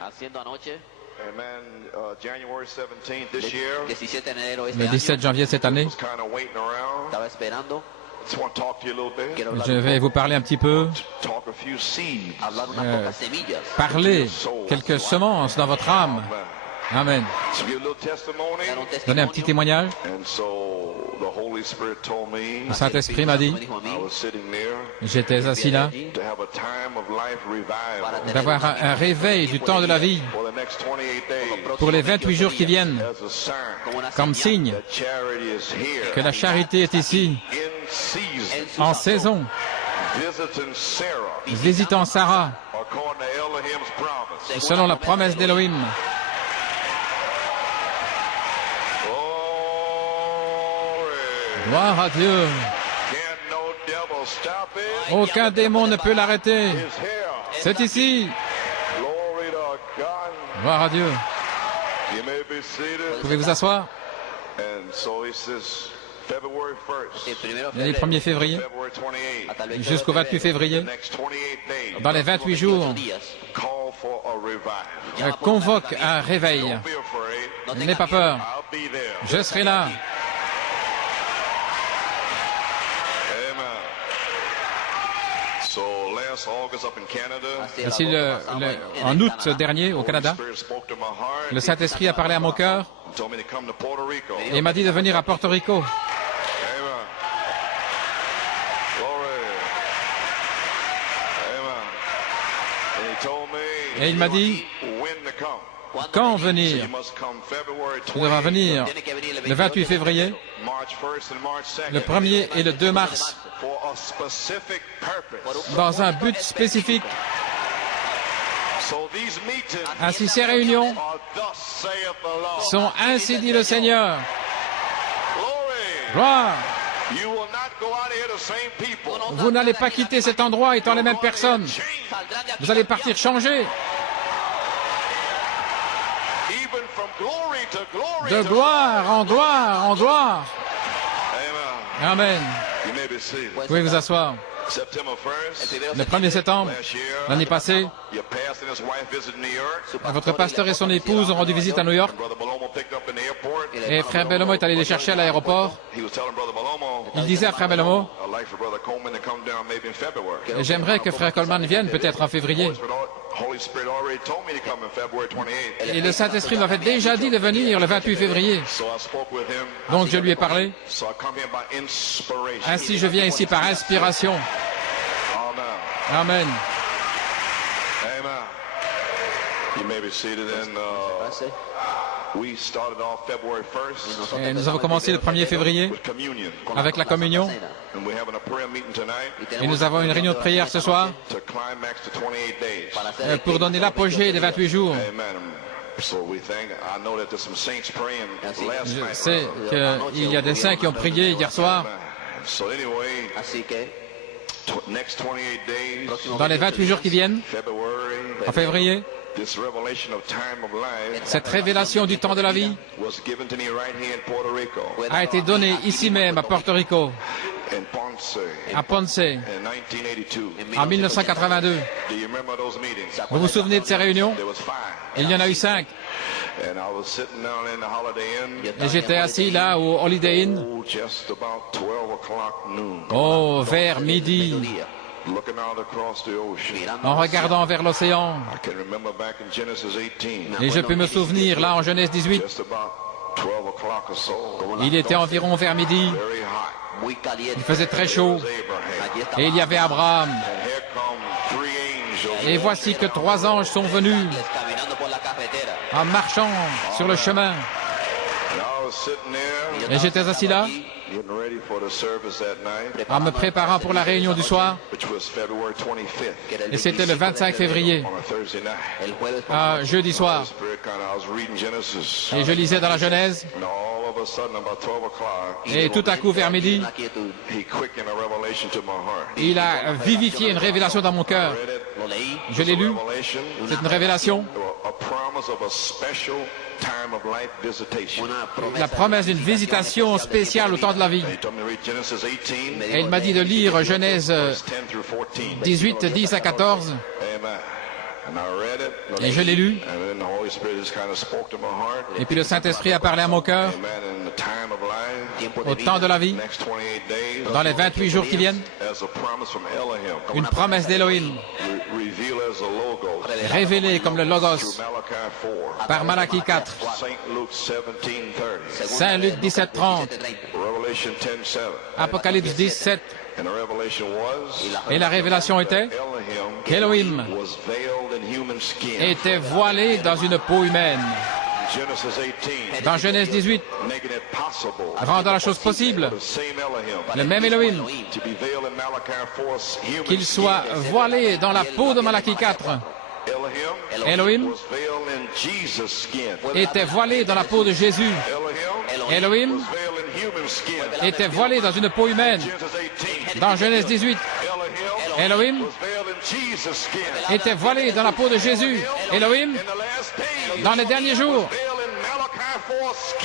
haciendo anoche, Le 17 de enero este Le año. 17 janvier cette année, Estaba esperando. je vais vous parler un petit peu, Hablar unas pocas semillas. parler quelques semences dans votre âme. Amen. Dar un Donner un testimonio. petit témoignage. Le Saint-Esprit m'a dit, j'étais assis là, d'avoir un réveil du temps de la vie pour les 28 jours qui viennent, comme signe que la charité est ici, en saison, visitant Sarah, selon la promesse d'Élohim. Gloire à Dieu. Aucun démon ne peut l'arrêter. C'est ici. Gloire à Dieu. Vous pouvez vous asseoir. El primero Il y a le 1er février hasta el 28 jusqu'au 28 février. Dans les 28 jours, convoque un réveil. N'aie pas peur. Je serai là. Ici, en août dernier, au Canada, le Saint-Esprit a parlé à mon cœur et m'a dit de venir à Porto Rico. Et il m'a dit, quand venir? Tu devras venir le 28 février, le 1er et le 2 mars, dans un but spécifique. Ainsi, ces réunions sont ainsi dit le Seigneur. Gloire! Vous n'allez pas quitter cet endroit étant les mêmes personnes. Vous allez partir changer. De gloire en gloire en gloire. Amen. Vous pouvez vous asseoir. Le 1er septembre, l'année passée, votre pasteur et son épouse ont rendu visite à New York. Et frère Bellomo est allé les chercher à l'aéroport. Il disait à frère Bellomo, j'aimerais que frère Coleman vienne peut-être en février. Et le Saint-Esprit m'avait déjà dit de venir le 28 février. Donc je lui ai parlé. Ainsi je viens ici par inspiration. Amen. Et nous avons commencé le 1er février avec la communion. Et nous avons une réunion de prière ce soir pour donner l'apogée des 28 jours. Je sais qu'il y a des saints qui ont prié hier soir. Así que Dans les 28 jours qui viennent, en février, cette révélation du temps de la vie a été donnée ici même à Porto Rico, à Ponce, en 1982. Vous vous souvenez de ces réunions? Il y en a eu 5. Et j'étais assis là au Holiday Inn, vers midi, en regardant vers l'océan. Et je peux me souvenir, là en Genèse 18, il était environ vers midi, il faisait très chaud, et il y avait Abraham. Et voici que 3 anges sont venus en marchant sur le chemin. Et j'étais assis là, en me préparant pour la réunion du soir. Et c'était le 25 février, jeudi soir. Et je lisais dans la Genèse. Et tout à coup, vers midi, il a vivifié une révélation dans mon cœur. Je l'ai lu. C'est une révélation. La promesse d'une visitation spéciale au temps de la vie. Et il m'a dit de lire Genèse 18, 10 à 14. Et je l'ai lu. Et puis le Saint-Esprit a parlé à mon cœur. Au temps de la vie, dans les 28 jours qui viennent, une promesse d'Élohim, révélée comme le Logos, par Malachie 4, Saint Luc 17, 30, Apocalypse 17, et la révélation était qu'Élohim était voilé dans une peau humaine. Dans Genèse 18, rendant la chose possible, le même Élohim, qu'il soit voilé dans la peau de Malachie 4. Elohim était voilé dans la peau de Jésus. Elohim était voilé dans une peau humaine. Dans Genèse 18, Elohim était voilé dans la peau de Jésus. Elohim, dans les derniers jours,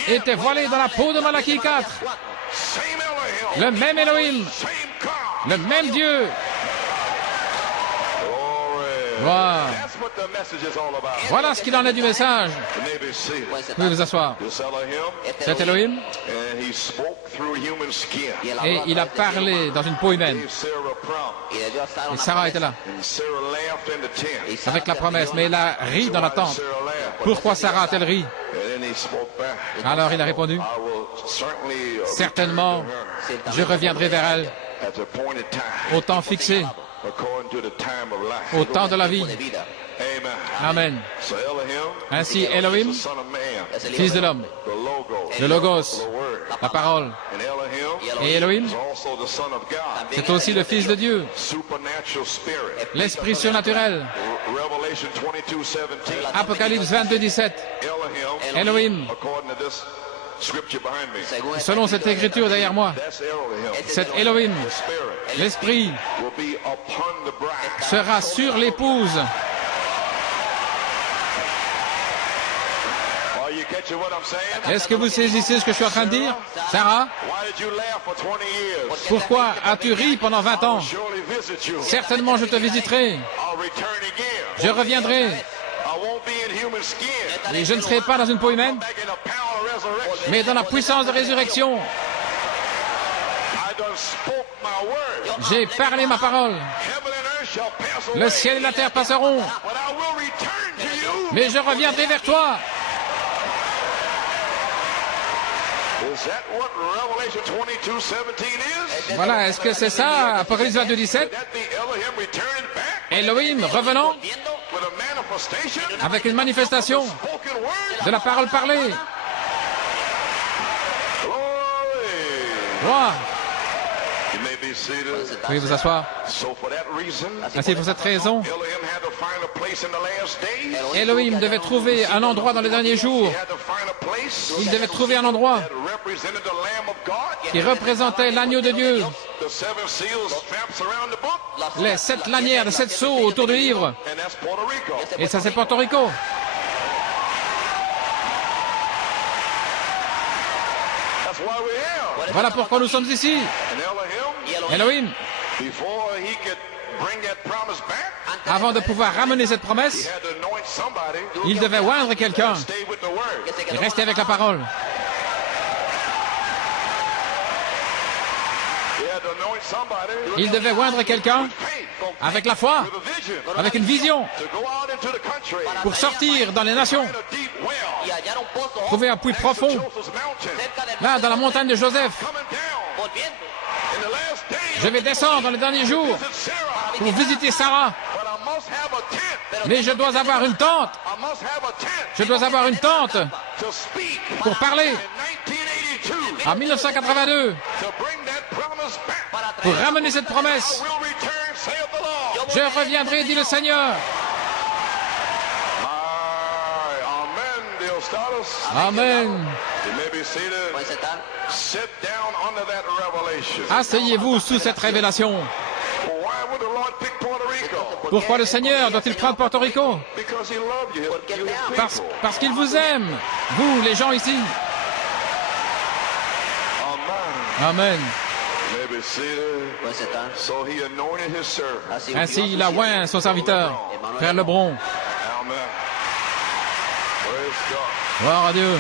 était voilé dans la peau de Malachie 4. Le même Elohim, le même Dieu. Voilà. Voilà ce qu'il en est du message. Vous pouvez vous asseoir. C'est Elohim. Et il a parlé dans une peau humaine. Et Sarah était là. Avec la promesse. Mais elle a ri dans la tente. Pourquoi Sarah a-t-elle ri? Alors il a répondu, certainement, je reviendrai vers elle au temps fixé, au temps de la vie. Amen. Ainsi, Elohim, fils de l'homme, le Logos, la parole. Et Elohim, c'est aussi le Fils de Dieu, l'Esprit surnaturel. Apocalypse 22, 17. Elohim, selon cette écriture derrière moi, cet Elohim, l'Esprit, sera sur l'épouse. Est-ce que vous saisissez ce que je suis en train de dire? Sarah, pourquoi as-tu ri pendant 20 ans? Certainement je te visiterai. Je reviendrai. Et je ne serai pas dans une peau humaine, mais dans la puissance de résurrection. J'ai parlé ma parole. Le ciel et la terre passeront, mais je reviendrai vers toi. Voilà, est-ce que c'est ça, Apocalypse 22, 17? Elohim revenant avec une manifestation de la parole parlée. Gloire. Vous pouvez vous asseoir. Ainsi, pour cette raison, Elohim devait trouver un endroit dans les derniers jours. Il devait trouver un endroit qui représentait l'agneau de Dieu. Les 7 lanières, les 7 sceaux autour du livre. Et ça, c'est Porto Rico. Voilà pourquoi nous sommes ici. Elohim, avant de pouvoir ramener cette promesse, il devait oindre quelqu'un et rester avec la parole. Il devait oindre quelqu'un avec la foi, avec une vision, pour sortir dans les nations, trouver un puits profond, là, dans la montagne de Joseph. Je vais descendre dans les derniers jours pour visiter Sarah. Mais je dois avoir une tente. Je dois avoir une tente pour parler. En 1982, pour ramener cette promesse, je reviendrai, dit le Seigneur. Amen. Asseyez-vous sous cette révélation. Pourquoi le Seigneur doit-il prendre Porto Rico? Parce qu'il vous aime, vous, les gens ici. Amen. Ainsi, il a oint son serviteur. Frère Lebron. Amen. Praise God. Gloire à Dieu. And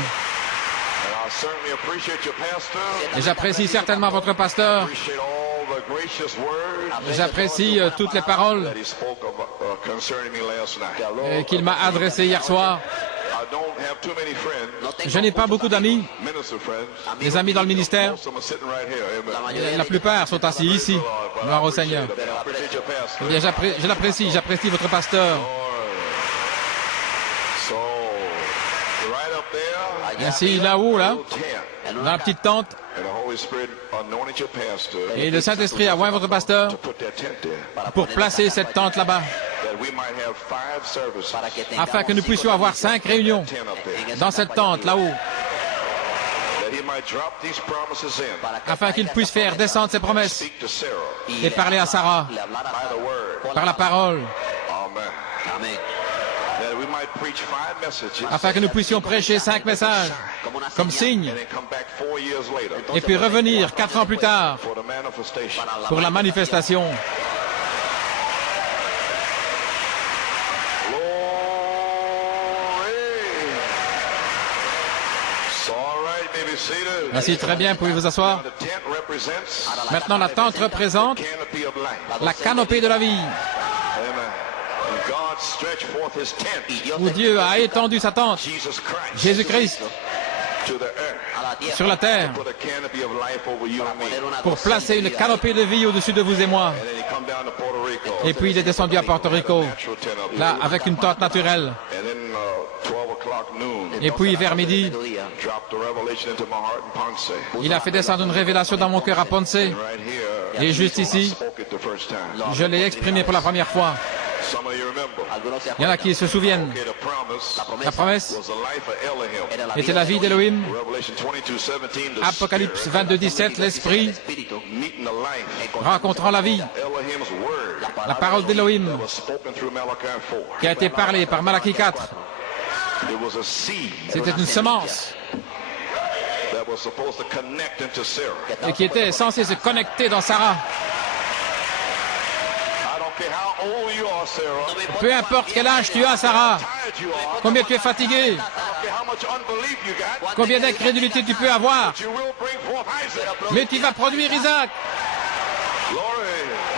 I certainly appreciate your pastor. Et j'apprécie certainement votre pasteur. Appreciate all the gracious words J'apprécie toutes les paroles that he spoke concerning me last night. qu'il m'a adressées hier soir. I don't have too many friends, Je n'ai pas beaucoup d'amis, minister friends. des amis dans le ministère. Most of them are sitting right here. Amen. La plupart sont assis ici. Gloire au Seigneur. I appreciate your pastor. Eh bien, je l'apprécie, j'apprécie votre pasteur. So, right up there, Ainsi, là-haut, là, tent. dans la petite tente, And the Holy Spirit anointed your pastor et le Saint-Esprit a oint votre pasteur to put that tent there, pour placer cette tente là-bas, that we might have 5 services. afin que nous puissions avoir 5 réunions Tent up there, dans cette tente là-haut, that he might drop these promises in. afin qu'il puisse faire descendre ses promesses Speak to Sarah et parler à Sarah by the word. par la parole, Amen. That we might preach 5 messages. afin que nous puissions prêcher 5 messages comme signe, And then come back 4 years later et puis revenir 4 ans plus tard for the manifestation. pour la manifestation. Glory. So, all right, maybe seated. Ainsi, très bien, pouvez vous asseoir. The tent represents Maintenant, la tente représente canopy of life. la canopée de la vie, Amen. And God stretched forth his tent, où Dieu a étendu sa tente, Jesus Christ, Jésus-Christ, to the earth, sur la terre, put a canopy of life over you and me. pour placer une canopée de vie au-dessus de vous et moi. And then he come down to Puerto Rico. Et puis il est descendu à Porto Rico, Natural tent up là, here. avec une tente naturelle. And then 12 o'clock noon, Et puis vers midi, dropped the revelation into my heart in Ponce. il a fait descendre une révélation dans mon cœur à Ponce. Right here, Et juste ici, spoke it the first time. je l'ai exprimé pour la première fois. Some of you remember. Il y en a qui se souviennent. Okay, the promise La promesse was the life of Elohim. était la vie d'Élohim. Revelation 22:17, the Apocalypse Spirit 22, 17, l'Esprit meeting the life. rencontrant la vie, Elohim's word la parole d'Élohim was spoken through Malachi 4. qui a été parlée par Malachie 4. It was a seed C'était une semence that was supposed to connect into Sarah. et qui était censée se connecter dans Sarah. I don't care how old you are, Sarah. Peu importe quel âge tu as, Sarah, Tired you are. combien tu es fatigué, I don't care how much unbelief you got. combien d'incrédulité tu peux avoir, You will bring forth Isaac. mais tu vas produire Isaac. Glory.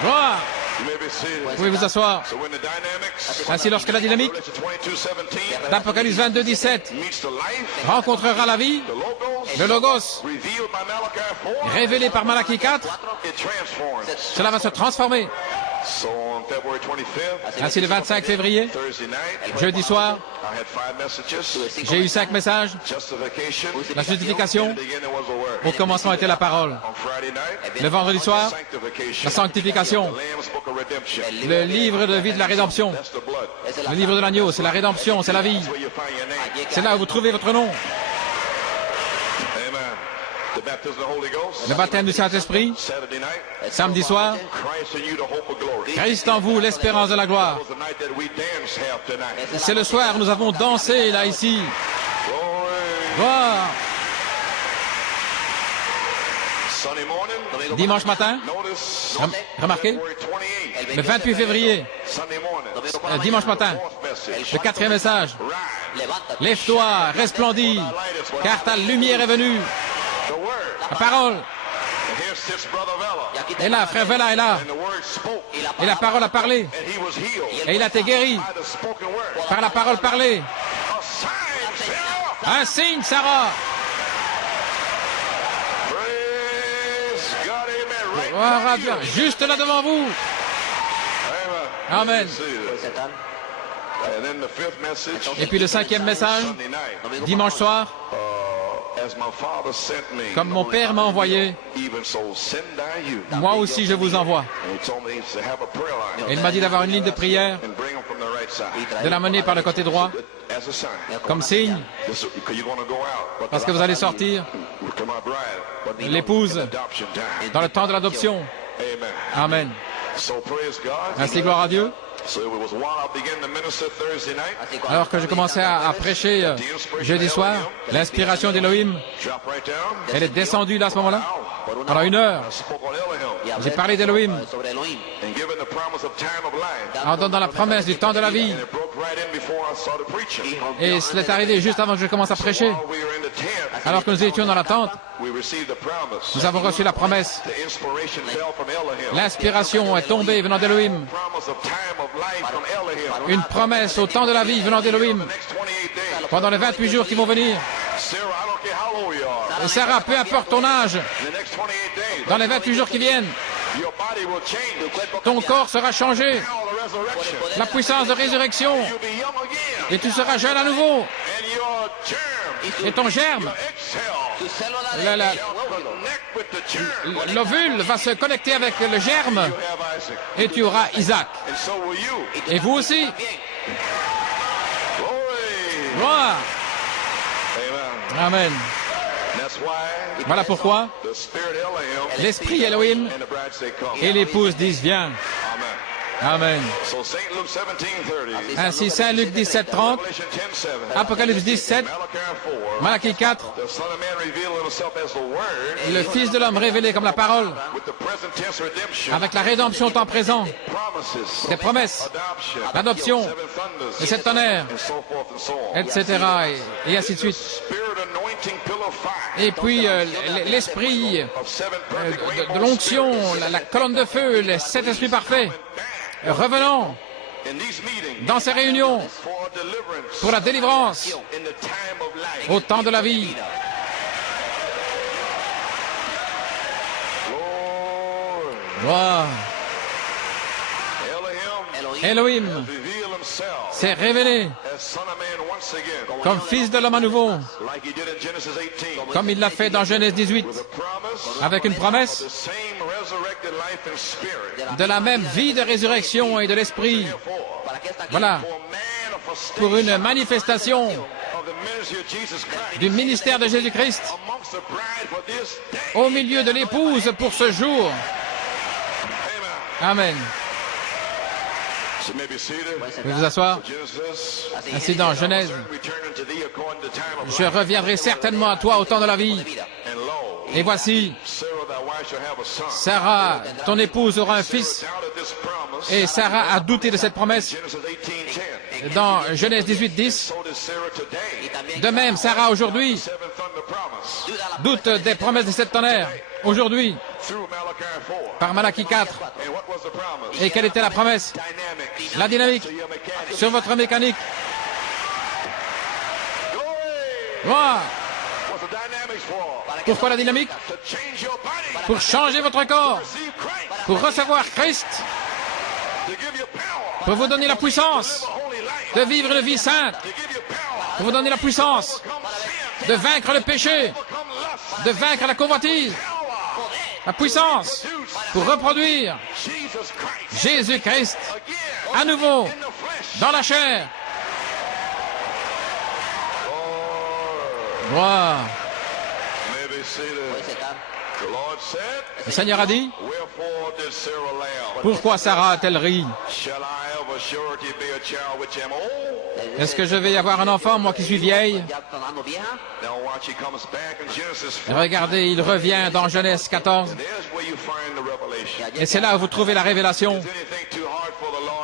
Gloire. You may be seated. Vous pouvez vous asseoir. So when the dynamics Ainsi, lorsque la dynamique Revelation 22:17 d'Apocalypse 22, 17 meets the life, rencontrera la vie, the logos, le Logos, revealed by Malachi 4, révélé par Malachie 4, it transforms. cela va se transformer. So on February 25th, Ainsi, le 25 février, Thursday night, jeudi soir, I had 5 messages. j'ai eu 5 messages. Justification. La justification, In the beginning was the word. au commencement était la parole. On Friday night, Le vendredi soir, sanctification. la sanctification, The Lamb's Book of Redemption. le livre de vie de la rédemption, That's the blood. le livre de l'agneau, c'est la rédemption, c'est la vie. That's where you find your name. C'est là où vous trouvez votre nom. Amen. The baptism of the Holy Ghost. Le baptême du Saint-Esprit, Saturday night. samedi soir, Christ in you, the hope of glory. Christ en vous, l'espérance de la gloire. That was the night that we danced half tonight. C'est le soir, nous avons dansé là, ici. Glory. Gloire. Sunday morning. Dimanche matin, Notice. remarquez, February 28th. le 28 février, Sunday morning. dimanche matin, Fourth message. le 4e message. Rise. Lève-toi, resplendis, car ta lumière est venue. The word. La parole. And here sits Brother Vella. Et là, frère Vela est là. And the word spoke. Et la parole a parlé. And he was healed. Et il a été guéri By the spoken word. par la parole parlée. A sign, Sarah. Un signe, Sarah. Praise God, amen. Right Gloire à now, Dieu. Juste là devant vous. Amen. Amen. See that. And then the fifth message. Et puis le 5e message, Sunday night. dimanche soir, As my Father sent me, comme mon Père m'a envoyé, even so send I you. moi aussi je vous envoie. And he told me to have a prayer line Et il m'a dit d'avoir une ligne de prière, and bring them from the right side de la mener par le côté droit, as a sign. comme signe, Because you're going to go out. parce que vous allez sortir, To my bride. But l'épouse, adoption time. dans le temps de l'adoption. Amen. Amen. So praise God. Ainsi, gloire à Dieu. So it was while I began to minister Thursday night. Alors que je commençais à prêcher jeudi soir, l'inspiration d'Élohim, Drop right down. elle est descendue là à ce moment-là, pendant 1 heure. I spoke on Elohim J'ai parlé d'Élohim and given the en donnant la promesse du temps de la vie. Et cela est arrivé juste avant que je commence à prêcher. Alors que nous étions dans la tente, nous avons reçu la promesse. L'inspiration est tombée venant d'Élohim. Une promesse au temps de la vie venant d'Élohim. Pendant les 28 jours qui vont venir. Et Sarah, peu importe ton âge, dans les 28 jours qui viennent, ton corps sera changé. La puissance de résurrection. Et tu seras jeune à nouveau. Et ton germe, l'ovule va se connecter avec le germe. Et tu auras Isaac. Et vous aussi. Gloire. Amen. Voilà pourquoi l'esprit Elohim et l'épouse disent viens. Amen. Ainsi, Saint Luc 17:30, Apocalypse 17, Malachie 4, le Fils de l'homme révélé comme la parole, avec la rédemption au temps présent, les promesses, l'adoption, les sept tonnerres, etc. Et ainsi de suite. Et puis l'esprit de l'onction, la colonne de feu, les sept esprits parfaits, revenons dans ces réunions pour la délivrance au temps de la vie. Gloire. Elohim s'est révélé comme fils de l'homme à nouveau, comme il l'a fait dans Genèse 18, avec une promesse de la même vie de résurrection et de l'esprit. Voilà, pour une manifestation du ministère de Jésus-Christ au milieu de l'épouse pour ce jour. Amen. Vous pouvez vous asseoir. Ainsi dans Genèse, je reviendrai certainement à toi au temps de la vie. Et voici, Sarah, ton épouse, aura un fils. Et Sarah a douté de cette promesse. Dans Genèse 18:10, de même, Sarah aujourd'hui doute des promesses des sept tonnerres. Aujourd'hui, par Malachie 4. Et quelle était la promesse? La dynamique sur votre mécanique. Gloire. Pourquoi la dynamique? Pour changer votre corps, pour recevoir Christ, pour vous donner la puissance de vivre une vie sainte, pour vous donner la puissance de vaincre le péché, de vaincre la convoitise, la puissance pour reproduire Jésus-Christ à nouveau dans la chair. Gloire. Le Seigneur a dit, pourquoi Sarah a-t-elle ri? Est-ce que je vais y avoir un enfant, moi qui suis vieille? Regardez, il revient dans Genèse 14. Et c'est là où vous trouvez la révélation.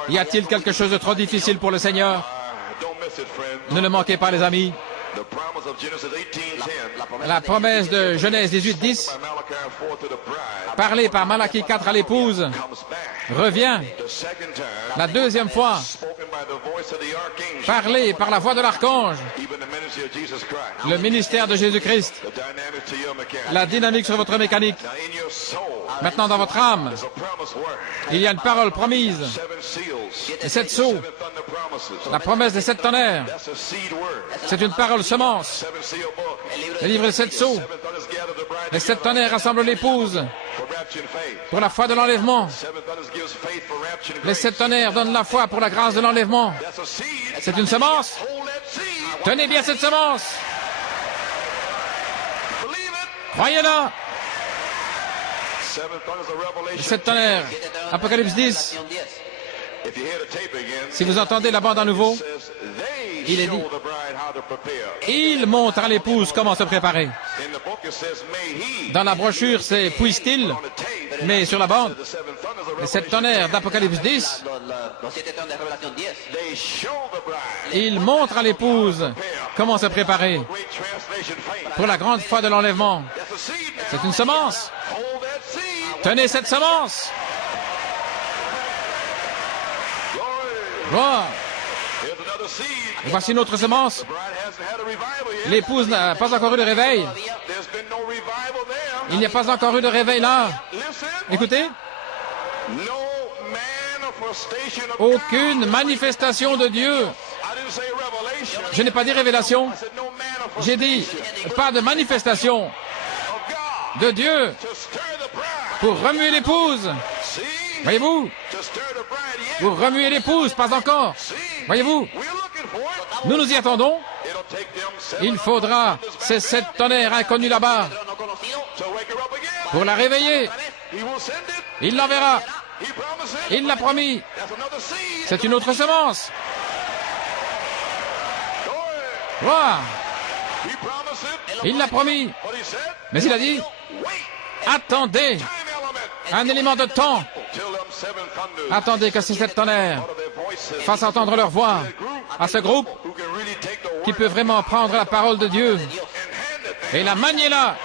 Y a-t-il quelque chose de trop difficile pour le Seigneur? Ne le manquez pas, les amis. La promesse de Genèse 18:10, parlée par Malachie 4 à l'épouse, revient la deuxième fois, parlée par la voix de l'archange, le ministère de Jésus-Christ, la dynamique sur votre mécanique. Maintenant, dans votre âme, il y a une parole promise, les sept sceaux, la promesse des sept tonnerres. C'est une parole semence. Le livre des sept sceaux. Les sept tonnerres rassemblent l'épouse pour la foi de l'enlèvement. Les sept tonnerres donnent la foi pour la grâce de l'enlèvement. C'est une semence. Tenez bien cette semence. Croyez-la. Les sept tonnerres. Apocalypse 10. Si vous entendez la bande à nouveau, il est dit, il montre à l'épouse comment se préparer. Dans la brochure, c'est puisse-t-il, mais sur la bande, Les 7 tonnerres d'Apocalypse 10, ils montrent à l'épouse comment se préparer pour la grande foi de l'enlèvement. C'est une semence. Tenez cette semence. Gloire. Et voici une autre semence. L'épouse n'a pas encore eu de réveil. Il n'y a pas encore eu de réveil là. Écoutez. Aucune manifestation de Dieu. Je n'ai pas dit révélation. J'ai dit pas de manifestation de Dieu pour remuer l'épouse. Voyez-vous? Pour remuer l'épouse, pas encore. Voyez-vous? Nous nous y attendons. Il faudra ces 7 tonnerres inconnus là-bas pour la réveiller. Il l'enverra. Il l'a promis. C'est une autre semence. Wow. Il l'a promis. Mais il a dit, attendez un élément de temps. Attendez que ces 7 tonnerres fassent entendre leur voix à ce groupe qui peut vraiment prendre la parole de Dieu et la manier là.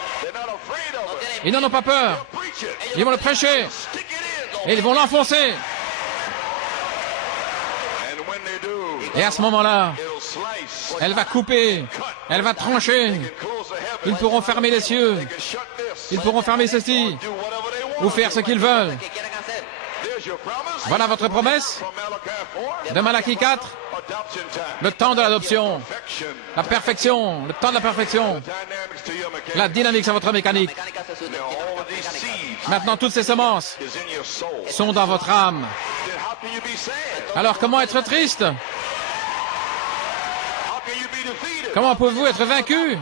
Ils n'en ont pas peur. Ils vont le prêcher et ils vont l'enfoncer. Et à ce moment-là, elle va couper, elle va trancher. Ils pourront fermer les cieux, ils pourront fermer ceci, ou faire ce qu'ils veulent. Voilà votre promesse de Malachie 4, le temps de l'adoption, la perfection, le temps de la perfection, la dynamique sur votre mécanique. Maintenant, toutes ces semences sont dans votre âme. Alors, comment être triste? Comment pouvez-vous être vaincu?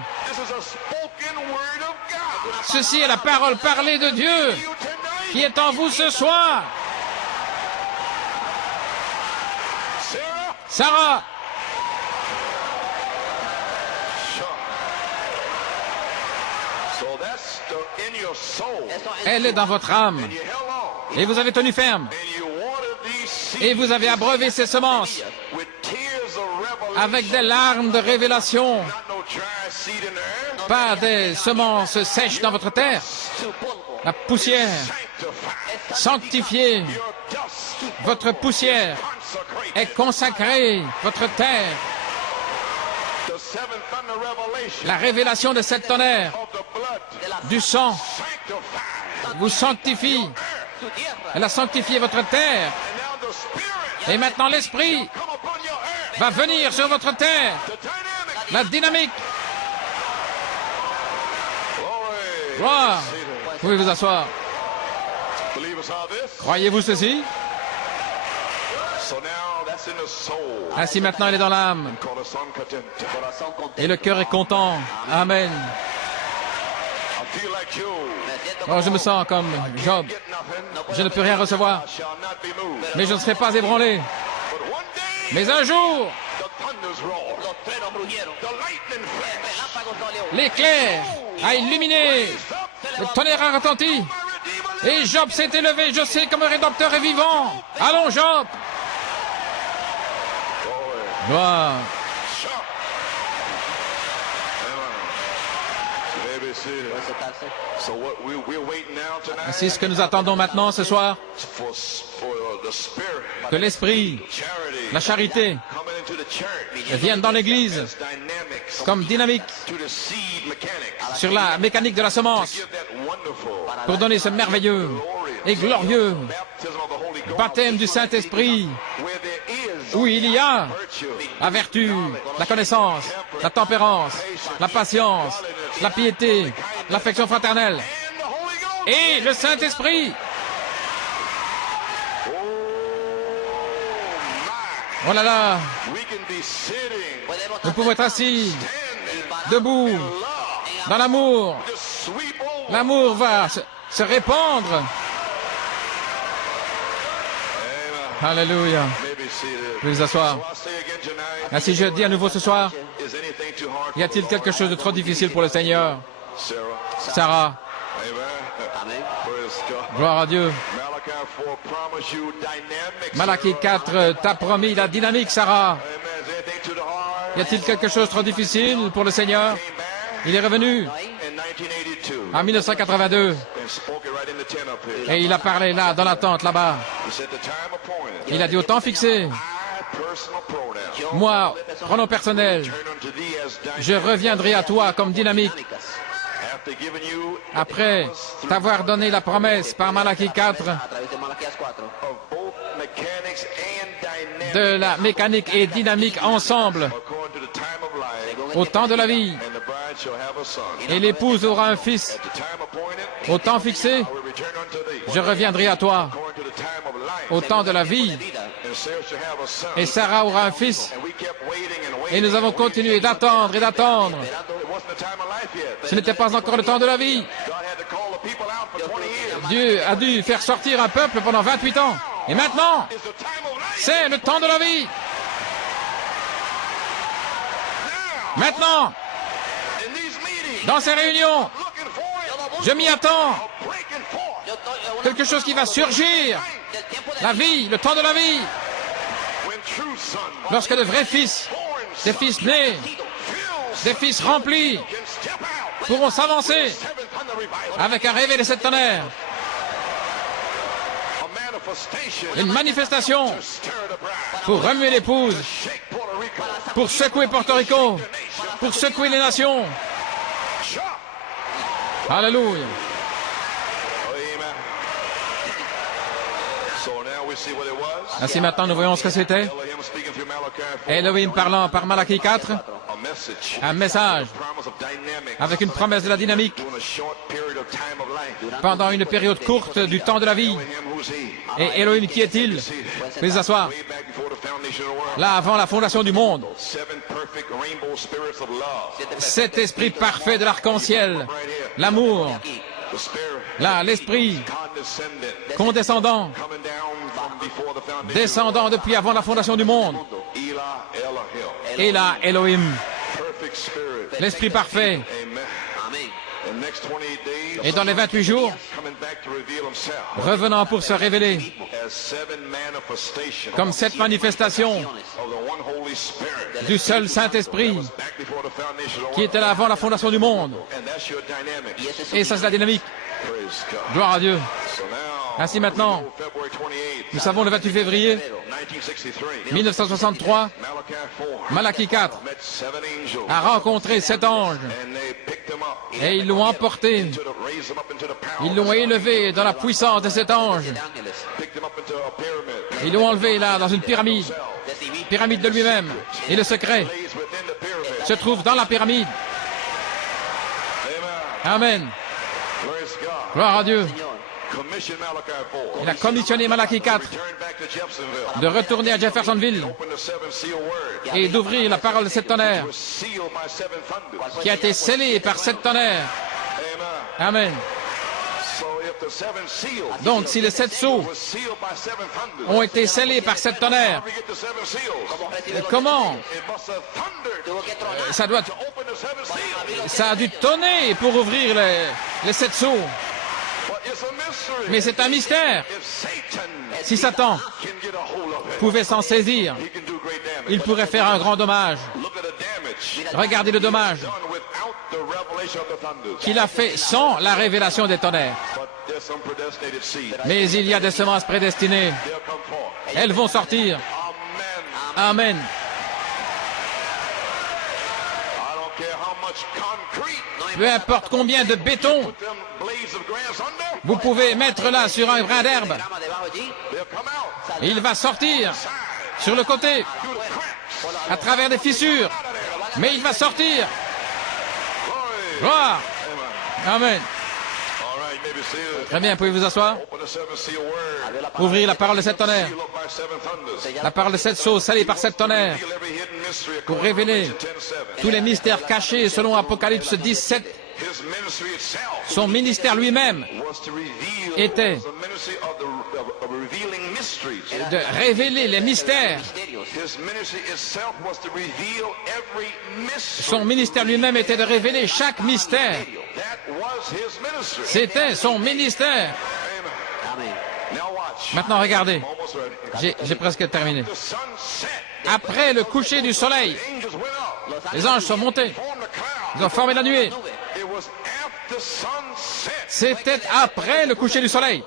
Ceci est la parole parlée de Dieu qui est en vous ce soir. Sarah. Elle est dans votre âme. Et vous avez tenu ferme. Et vous avez abreuvé ces semences avec des larmes de révélation. Pas des semences sèches dans votre terre. La poussière sanctifiée. Votre poussière est consacrée, votre terre. La révélation de 7 tonnerres du sang vous sanctifie. Elle a sanctifié votre terre. Et maintenant l'Esprit va venir sur votre terre. La dynamique. Gloire. Vous pouvez vous asseoir. Croyez-vous ceci? Ainsi maintenant elle est dans l'âme. Et le cœur est content. Amen. Oh, je me sens comme Job. Je ne peux rien recevoir. Mais je ne serai pas ébranlé. Mais un jour, l'éclair a illuminé, le tonnerre a retenti, et Job s'est élevé. Je sais que mon Rédempteur est vivant. Allons, Job. Gloire. Ainsi, ce que nous attendons maintenant ce soir, que l'Esprit, la charité, viennent dans l'Église comme dynamique sur la mécanique de la semence pour donner ce merveilleux et glorieux baptême du Saint-Esprit où il y a la vertu, la connaissance, la tempérance, la patience, la piété, l'affection fraternelle et le Saint-Esprit. Oh là là, nous pouvons être assis, debout, dans l'amour. L'amour va se répandre. Alléluia. Vous pouvez vous asseoir. Ainsi je dis à nouveau ce soir, y a-t-il quelque chose de trop difficile pour le Seigneur? Sarah. Gloire à Dieu. Malachie 4 t'a promis la dynamique, Sarah. Y a-t-il quelque chose de trop difficile pour le Seigneur? Il est revenu en 1982 et il a parlé là, dans la tente, là-bas. Il a dit au temps fixé, moi, pronom personnel, je reviendrai à toi comme dynamique. Après t'avoir donné la promesse par Malachie 4 de la mécanique et dynamique ensemble au temps de la vie, et l'épouse aura un fils au temps fixé, je reviendrai à toi au temps de la vie, et Sarah aura un fils. Et nous avons continué d'attendre et d'attendre. Ce n'était pas encore le temps de la vie. Dieu a dû faire sortir un peuple pendant 28 ans. Et maintenant, c'est le temps de la vie. Maintenant, dans ces réunions, je m'y attends. Quelque chose qui va surgir. La vie, le temps de la vie. Lorsque de vrais fils, des fils nés, des fils remplis, pourront s'avancer avec un réveil de sept tonnerres. Une manifestation pour remuer l'épouse, pour secouer Porto Rico, pour secouer les nations. Alléluia. Ainsi maintenant nous voyons ce que c'était. Elohim parlant par Malachie 4, un message avec une promesse de la dynamique pendant une période courte du temps de la vie. Et Elohim, qui est-il? Veuillez vous asseoir. Là, avant la fondation du monde, cet esprit parfait de l'arc-en-ciel, l'amour, là, l'esprit condescendant, descendant depuis avant la fondation du monde. Et là, Elohim, l'esprit parfait. Et dans les 28 jours, revenant pour se révéler comme cette manifestation du seul Saint-Esprit qui était là avant la fondation du monde. Et ça, c'est la dynamique. Gloire à Dieu. Ainsi maintenant, nous savons le 28 février 1963, Malachie 4 a rencontré 7 anges et ils l'ont emporté. Ils l'ont élevé dans la puissance de cet ange. Ils l'ont enlevé là dans une pyramide de lui-même. Et le secret se trouve dans la pyramide. Amen. Gloire à Dieu. Il a commissionné Malachie 4 de retourner à Jeffersonville et d'ouvrir la parole de 7 tonnerres qui a été scellée par 7 tonnerres. Amen. Donc, si les 7 sceaux ont été scellés par 7 tonnerres, comment ça a dû tonner pour ouvrir les 7 sceaux. Mais c'est un mystère. Si Satan pouvait s'en saisir, il pourrait faire un grand dommage. Regardez le dommage qu'il a fait sans la révélation des tonnerres. Mais il y a des semences prédestinées. Elles vont sortir. Amen. Peu importe combien de béton vous pouvez mettre là sur un brin d'herbe, il va sortir sur le côté, à travers des fissures, mais il va sortir. Gloire. Amen. Très bien, pouvez-vous asseoir? Ouvrir la parole de 7 tonnerres. La parole de 7 sceaux scellée par 7 tonnerres pour révéler tous les mystères cachés selon Apocalypse 17. Son ministère lui-même était de révéler les mystères. Son ministère lui-même était de révéler chaque mystère. C'était son ministère. Maintenant, regardez. J'ai presque terminé. Après le coucher du soleil, les anges sont montés. Ils ont formé la nuée. C'était après le coucher du soleil.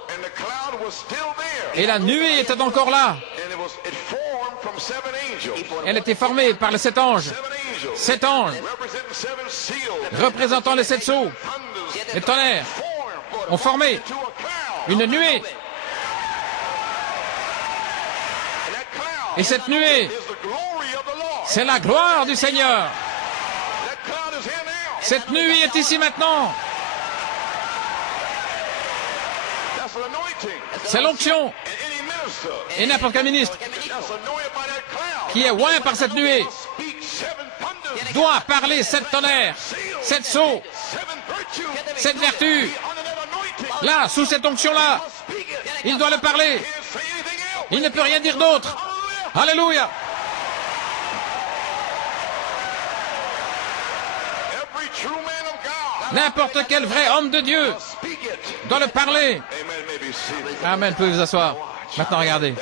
Et la nuée était encore là. Elle était formée par les 7 anges. 7 anges, représentant les 7 sceaux, les tonnerres, ont formé une nuée. Et cette nuée, c'est la gloire du Seigneur. Cette nuée est ici maintenant. C'est l'onction. Et n'importe quel ministre qui est oint par cette nuée doit parler 7 tonnerres, 7 sceaux, 7 vertus. Là, sous cette onction-là, il doit le parler. Il ne peut rien dire d'autre. Alléluia. N'importe quel vrai homme de Dieu doit le parler. Amen, pouvez vous asseoir. Maintenant, regardez.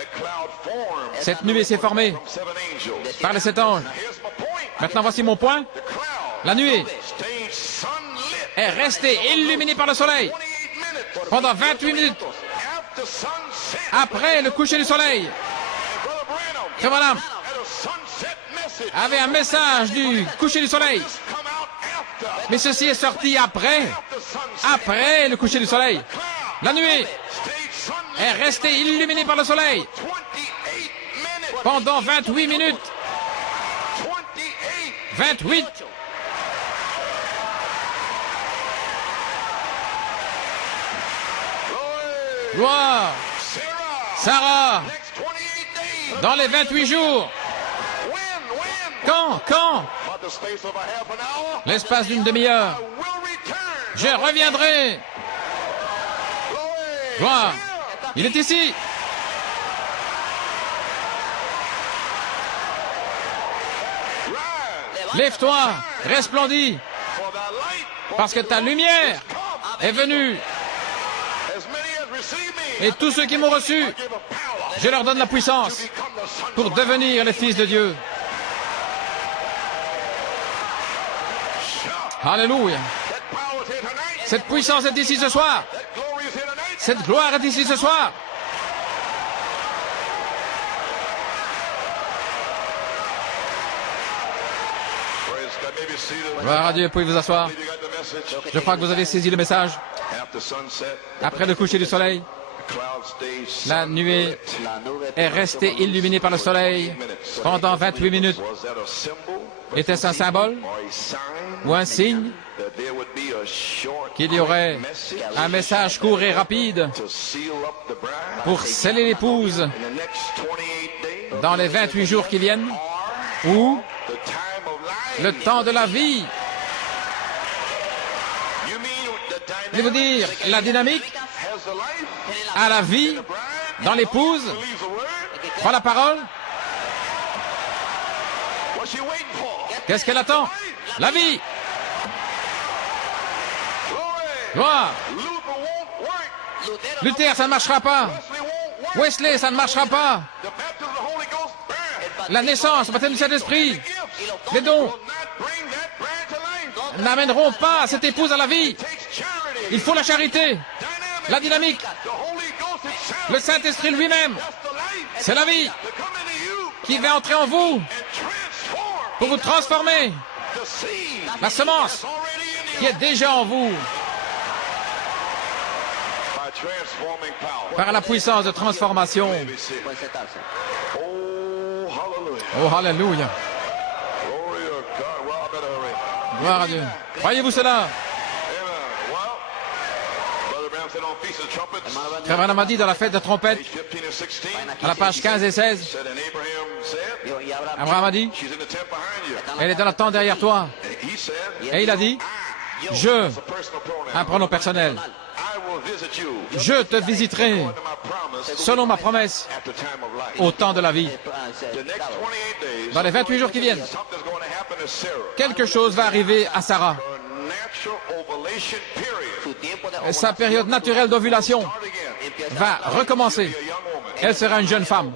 Cette nuée s'est formée par les 7 anges. Maintenant, voici mon point. La nuée est restée illuminée par le soleil pendant 28 minutes après le coucher du soleil. Frère Branham avait un message du coucher du soleil. Mais ceci est sorti après le coucher du soleil. La nuée est restée illuminée par le soleil pendant 28 minutes. 28. Gloire. Sarah, dans les 28 jours. Quand? L'espace d'une demi-heure. Je reviendrai. Gloire. Il est ici. Lève-toi, resplendis, parce que ta lumière est venue. Et tous ceux qui m'ont reçu, je leur donne la puissance pour devenir les fils de Dieu. Alléluia. Cette puissance est ici ce soir. Cette gloire est ici ce soir. Gloire à Dieu, pouvez vous asseoir. Je crois que vous avez saisi le message. Après le coucher du soleil, la nuée est restée illuminée par le soleil pendant 28 minutes. Était-ce un symbole ou un signe qu'il y aurait un message court et rapide pour sceller l'épouse dans les 28 jours qui viennent, ou le temps de la vie? Je vais vous dire, la dynamique à la vie dans l'épouse, croit la parole. Qu'est-ce qu'elle attend? La vie. Gloire. Luther, ça ne marchera pas. Wesley, ça ne marchera pas. La naissance, le baptême du Saint-Esprit, les dons n'amèneront pas cette épouse à la vie. Il faut la charité, la dynamique, le Saint-Esprit lui-même. C'est la vie qui va entrer en vous pour vous transformer. La semence qui est déjà en vous par la puissance de transformation. Oh, alléluia. Gloire à Dieu. Croyez-vous cela? Frère Branham a dit dans la fête de trompette, à la page 15 et 16, Abraham a dit, elle est dans la tente derrière toi. Et il a dit, un pronom personnel, je te visiterai selon ma promesse au temps de la vie. Dans les 28 jours qui viennent, quelque chose va arriver à va recommencer. Elle sera une jeune femme.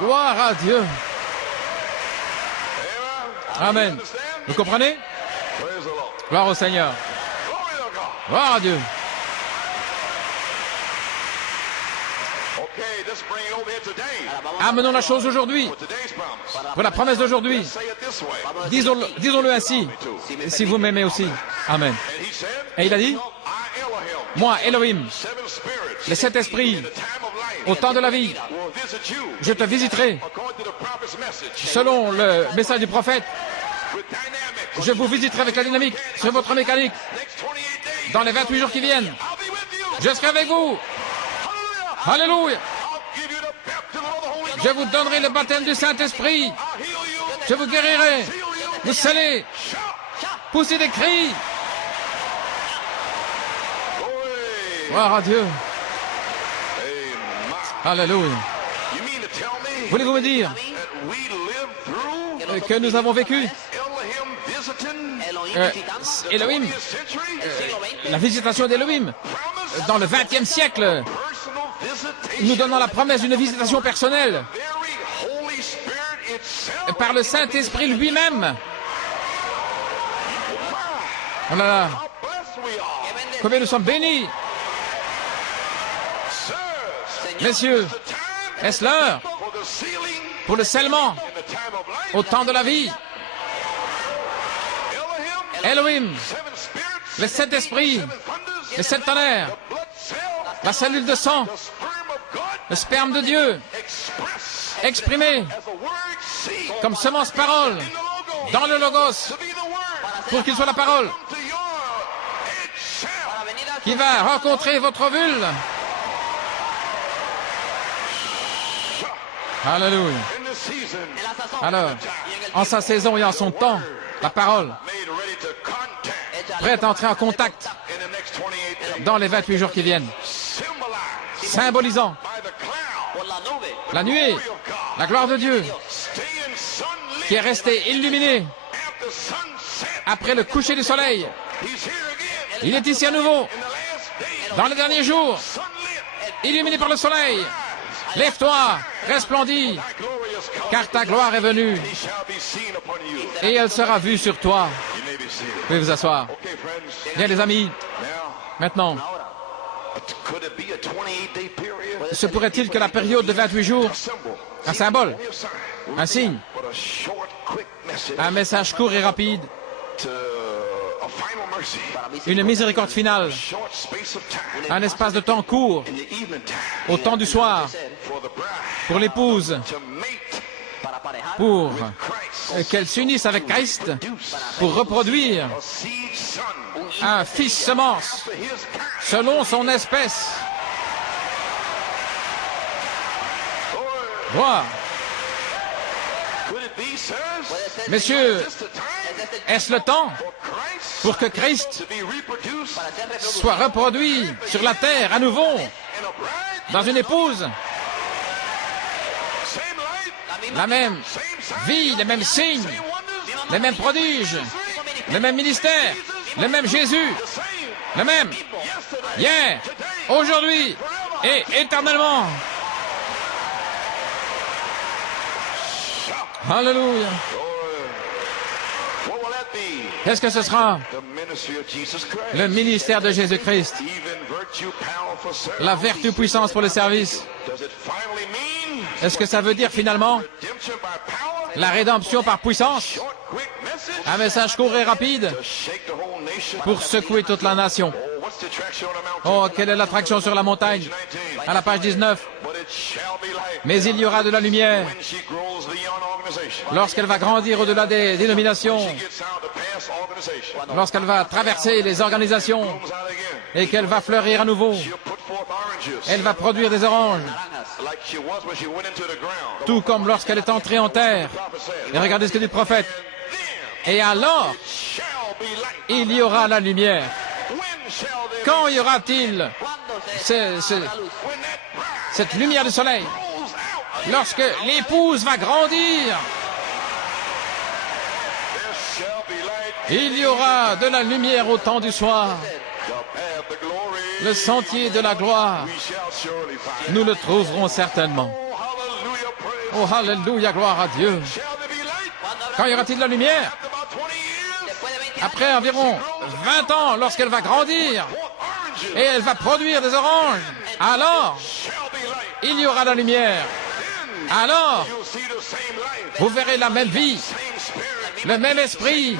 Gloire à Dieu. Amen. Vous comprenez? Gloire au Seigneur. Gloire à Dieu. Amenons la chose aujourd'hui, pour la promesse d'aujourd'hui. Disons-le ainsi, si vous m'aimez aussi. Amen. Et il a dit, moi, Elohim, les 7 esprits, au temps de la vie, je te visiterai. Selon le message du prophète, je vous visiterai avec la dynamique sur votre mécanique. Dans les 28 jours qui viennent, je serai avec vous. Alléluia. Je vous donnerai le baptême du Saint-Esprit. Je vous guérirai. Vous scellez. Poussez des cris. Gloire à Dieu. Alléluia. Voulez-vous me dire que nous avons vécu Elohim, la visitation d'Elohim dans le 20e siècle, nous donnant la promesse d'une visitation personnelle par le Saint-Esprit lui-même. Oh là là, combien nous sommes bénis. Messieurs, est-ce l'heure pour le scellement au temps de la vie? Elohim, les 7 esprits, les 7 tonnerres, la cellule de sang, le sperme de Dieu, exprimé comme semence parole dans le Logos, pour qu'il soit la parole qui va rencontrer votre ovule. Alléluia. Alors, en sa saison et en son temps, la parole, prête à entrer en contact dans les 28 jours qui viennent, symbolisant la nuée, la gloire de Dieu, qui est restée illuminée après le coucher du soleil. Il est ici à nouveau, dans les derniers jours, illuminé par le soleil. Lève-toi, resplendis, car ta gloire est venue, et elle sera vue sur toi. Vous pouvez vous asseoir. Bien, les amis, maintenant, se pourrait-il que la période de 28 jours, un symbole, un signe, un message court et rapide, une miséricorde finale, un espace de temps court, au temps du soir, pour l'épouse, pour qu'elle s'unisse avec Christ, pour reproduire un fils semence, selon son espèce. Gloire. Messieurs, est-ce le temps pour que Christ soit reproduit sur la terre à nouveau dans une épouse? La même vie, les mêmes signes, les mêmes prodiges, le même ministère, le même Jésus, le même hier, aujourd'hui et éternellement. Alléluia. Qu'est-ce que ce sera? Le ministère de Jésus-Christ. La vertu puissance pour le service. Est-ce que ça veut dire finalement la rédemption par puissance? Un message court et rapide pour secouer toute la nation. Oh, quelle est l'attraction sur la montagne? À la page 19. Mais il y aura de la lumière lorsqu'elle va grandir au-delà des dénominations, lorsqu'elle va traverser les organisations et qu'elle va fleurir à nouveau. Elle va produire des oranges, tout comme lorsqu'elle est entrée en terre. Et regardez ce que dit le prophète. Et alors, il y aura la lumière. Quand y aura-t-il cette lumière du soleil? Lorsque l'épouse va grandir, Il y aura de la lumière au temps du soir. Le sentier de la gloire, nous le trouverons certainement. Oh, alléluia, gloire à Dieu. Quand y aura-t-il de la lumière? Après environ 20 ans, lorsqu'elle va grandir et elle va produire des oranges, alors il y aura la lumière. Alors, vous verrez la même vie, le même esprit,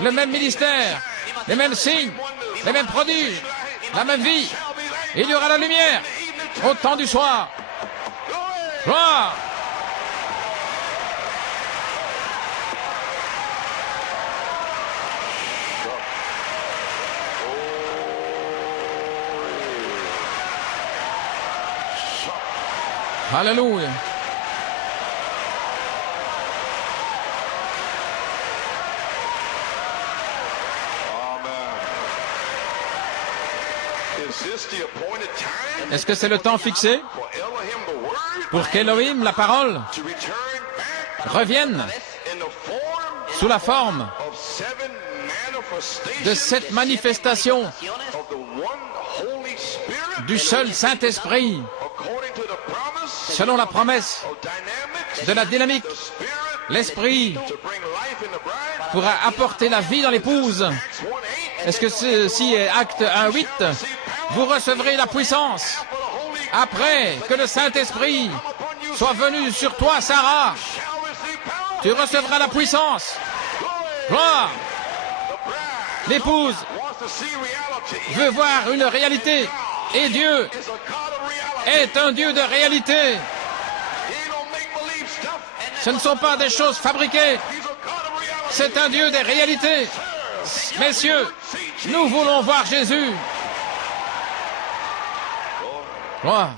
le même ministère, les mêmes signes, les mêmes prodiges, la même vie. Il y aura la lumière au temps du soir. Gloire! Alléluia. Est-ce que c'est le temps fixé pour qu'Élohim, la parole, revienne sous la forme de cette manifestation du seul Saint-Esprit, selon la promesse de la dynamique? L'Esprit pourra apporter la vie dans l'épouse. Est-ce que ceci est Acte 1:8? Vous recevrez la puissance après que le Saint-Esprit soit venu sur toi, Sarah. Tu recevras la puissance. Gloire! L'épouse veut voir une réalité et Dieu est un Dieu de réalité. Ce ne sont pas des choses fabriquées. C'est un Dieu des réalités. Messieurs, nous voulons voir Jésus. Gloire.